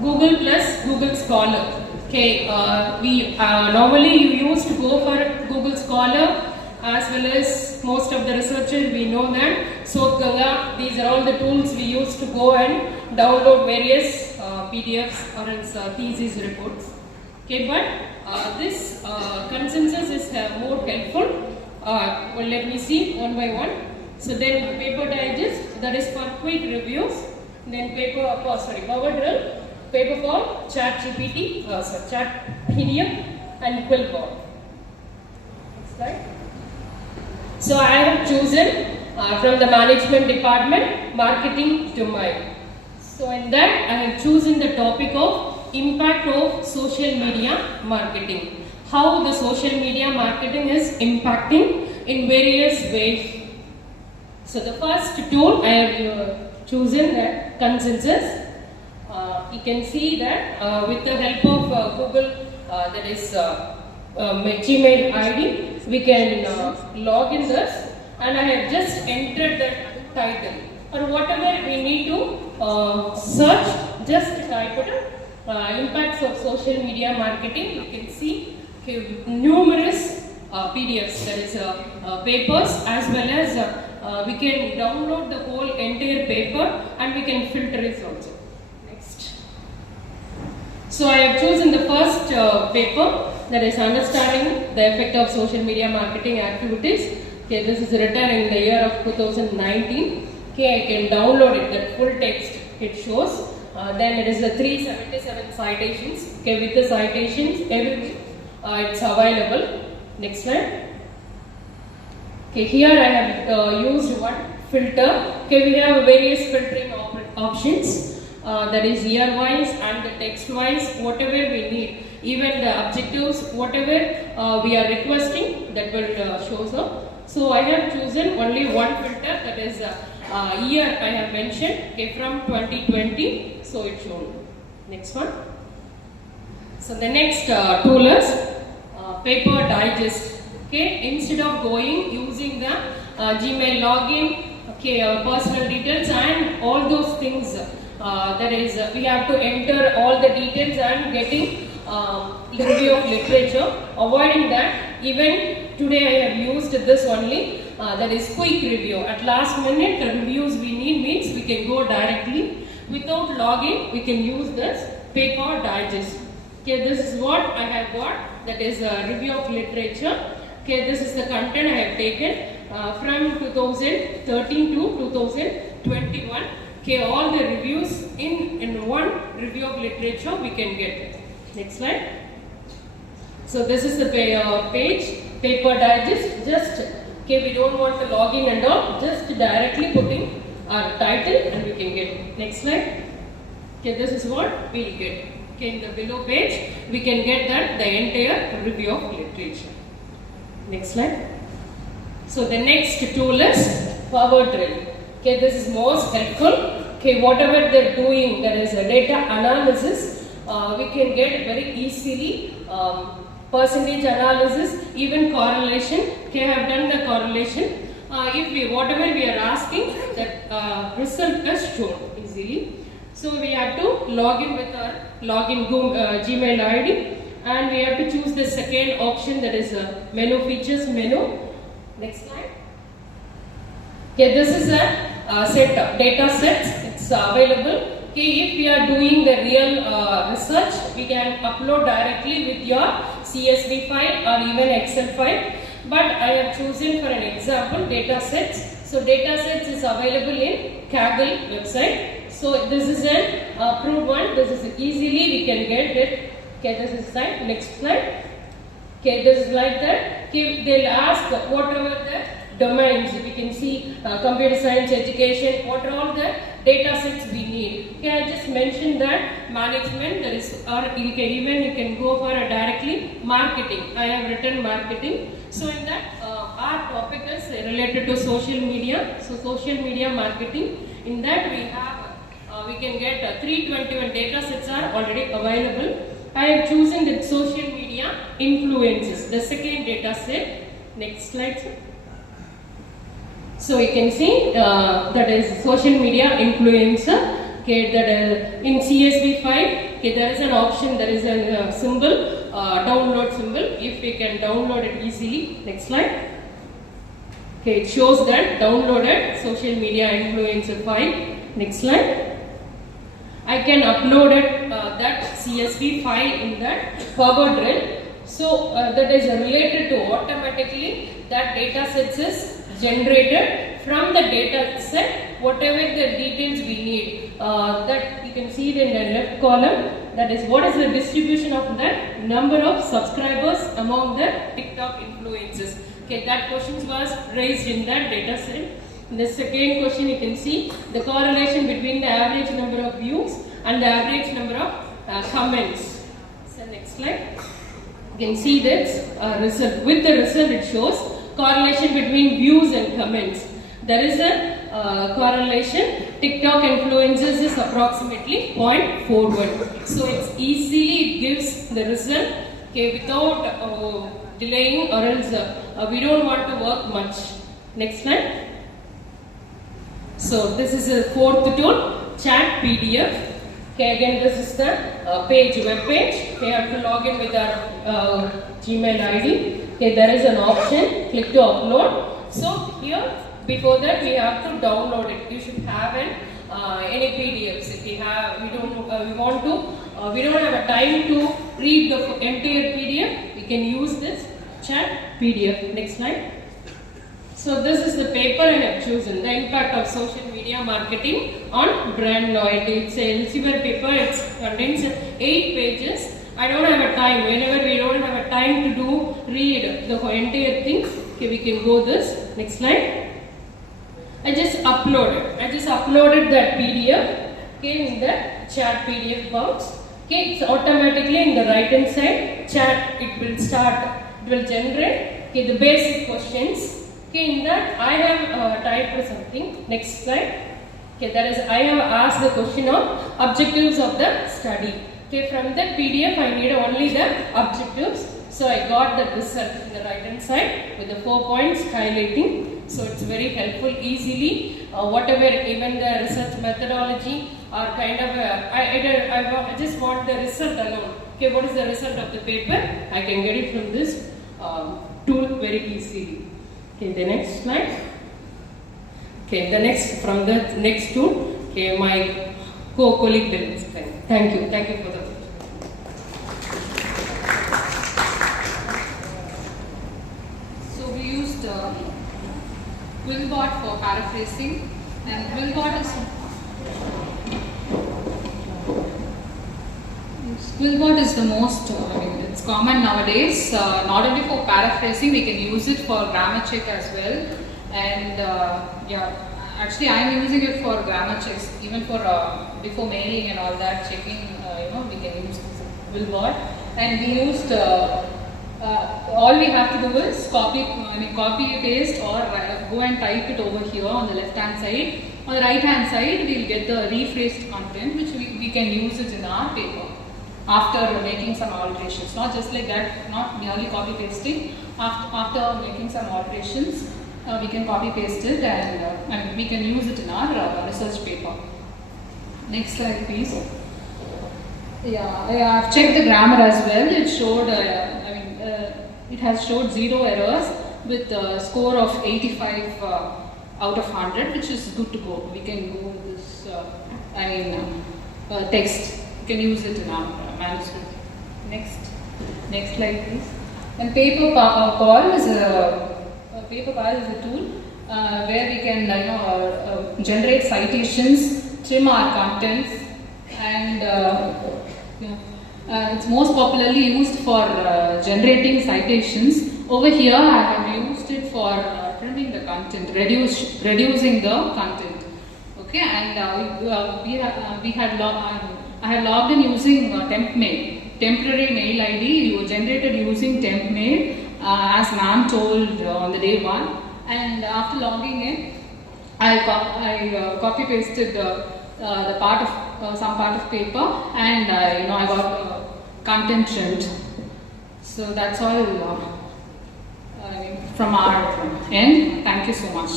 Google plus Google Scholar. Okay, we normally you used to go for Google Scholar as well as most of the researchers we know that. So these are all the tools we use to go and download various PDFs or else thesis reports. Okay, but this consensus is more helpful. Well, let me see one by one. So then paper digest, that is for quick reviews. Then Power Drill, paper for ChatGPT, Chat PDF and Quillbot. Next slide. So I have chosen from the management department, marketing domain. So in that I have chosen the topic of impact of social media marketing. How the social media marketing is impacting in various ways. So the first tool I have chosen that consensus. You can see that with the help of Google, that is Gmail ID, we can log in this, and I have just entered the title or whatever we need to search. Just type it impacts of social media marketing. You can see numerous PDFs, that is papers, as well as we can download the whole entire paper and we can filter it also. Next. So I have chosen the first paper, that is understanding the effect of social media marketing activities. Okay, this is written in the year of 2019. Okay, I can download it, that full text it shows. Then it is the 377 citations. Okay, with the citations, everything it's available. Next slide. Okay, here I have used one filter. Okay, we have various filtering options. That is year wise and the text wise, whatever we need. Even the objectives, whatever we are requesting, that will shows up. So I have chosen only one filter, that is year I have mentioned, okay, from 2020. So it's shown. Next one. So the next tool is paper digest. Okay, instead of going using the Gmail login, okay, personal details and all those things, that is we have to enter all the details and getting review of literature. Avoiding that, even today I have used this only, that is quick review. At last minute the reviews we need means we can go directly without login. We can use this paper digest. Okay, this is what I have got, that is a review of literature. Okay, this is the content I have taken from 2013 to 2021. Okay, all the reviews in one review of literature we can get. Next slide. So this is the page, paper digest. Just okay, we don't want to log in and all, just directly putting our title and we can get. Next slide. Okay, this is what we'll get. Okay, in the below page we can get that the entire review of literature. Next slide. So the next tool is Power Drill. Okay, this is most helpful. Okay, whatever they're doing, that is a data analysis, we can get very easily. Percentage analysis, even correlation. Okay, I have done the correlation. If we whatever we are asking, that result is shown easily. So we have to log in with our Gmail ID, and we have to choose the second option, that is menu features menu. Next slide. Okay, this is a set data sets. It's available. Okay, if we are doing the real research, we can upload directly with your CSV file or even Excel file. But I have chosen for an example data sets. So data sets is available in Kaggle website. So this is an approved one. This is easily we can get it. Okay, this is slide. Next slide. Okay, this is like that. Okay, they'll ask whatever the domains. We can see computer science, education, what are all the data sets we need. Okay, I just mentioned that management, there is, or you can go for a directly marketing. I have written marketing. So in that our topic is related to social media. So social media marketing. In that we have we can get 321 data sets are already available. I have chosen the social media influences, the second data set. Next slide, sir. So you can see that is social media influencer. Okay, that in CSV file Okay, there is an option, there is a symbol, download symbol. If we can download it easily. Next slide. Okay, it shows that downloaded social media influencer file. Next slide. I can upload it, that CSV file in that forward drill. So that is related to automatically that data sets is generated from the data set, whatever the details we need. That you can see it in the left column. That is what is the distribution of the number of subscribers among the TikTok influencers. Okay, that question was raised in that data set. In the second question, you can see the correlation between the average number of views and the average number of comments. So next slide. You can see this result. With the result, it shows correlation between views and comments. There is a correlation. TikTok influencers is approximately 0.41. So it's easily it gives the result. Okay, without delaying, or else we don't want to work much. Next slide. So this is a fourth tool, Chat PDF. Okay, again this is the web page. We have to log in with our Gmail ID. Okay, there is an option, click to upload. So here, before that we have to download it. You should have any PDFs. If we have, we don't have a time to read the entire PDF. We can use this Chat PDF. Next slide. So this is the paper I have chosen, the impact of social media marketing on brand loyalty. It's a Elsevier paper, it contains 8 pages. I don't have a time, whenever we don't have a time to read the entire thing, okay, we can go this. Next slide. I just uploaded that PDF, okay, in the Chat PDF box. Okay, it's automatically in the right hand side, chat, it will generate, okay, the basic questions. Okay, in that I have typed something. Next slide. Okay, that is I have asked the question of objectives of the study. Okay, from that PDF I need only the objectives. So I got the result in the right hand side with the 4 points highlighting. So it's very helpful, easily whatever, even the research methodology or kind of I just want the result alone. Okay, what is the result of the paper? I can get it from this tool very easily. Okay, the next slide. Okay, from the next tool. Okay, my colleague did this. Thank you for the. So we used Quillbot for paraphrasing, and Quillbot is the most, it's common nowadays. Not only for paraphrasing, we can use it for grammar check as well. And yeah, actually I am using it for grammar checks, even for before mailing and all that checking. We can use Quillbot, and we used. All we have to do is copy paste, or go and type it over here on the left hand side. On the right hand side, we'll get the rephrased content, which we can use it in our paper after making some alterations. Not just like that, not merely copy pasting. After making some alterations, we can copy paste it, and we can use it in our research paper. Next slide, please. Yeah, I have checked the grammar as well. It showed, it has showed 0 errors with a score of 85 out of 100, which is good to go. We can go with this, text. We can use it in our manuscript. Next slide, please. And paper pal is a tool where we can generate citations, trim our contents, and it's most popularly used for generating citations. Over here, I have used it for trimming the content, reducing the content. Okay, and I had logged in using temporary mail ID. You generated using temp mail, as ma'am told on the day 1. And after logging in, I copy pasted the part of some part of paper, and I got content trimmed. So that's all from our end. Thank you so much.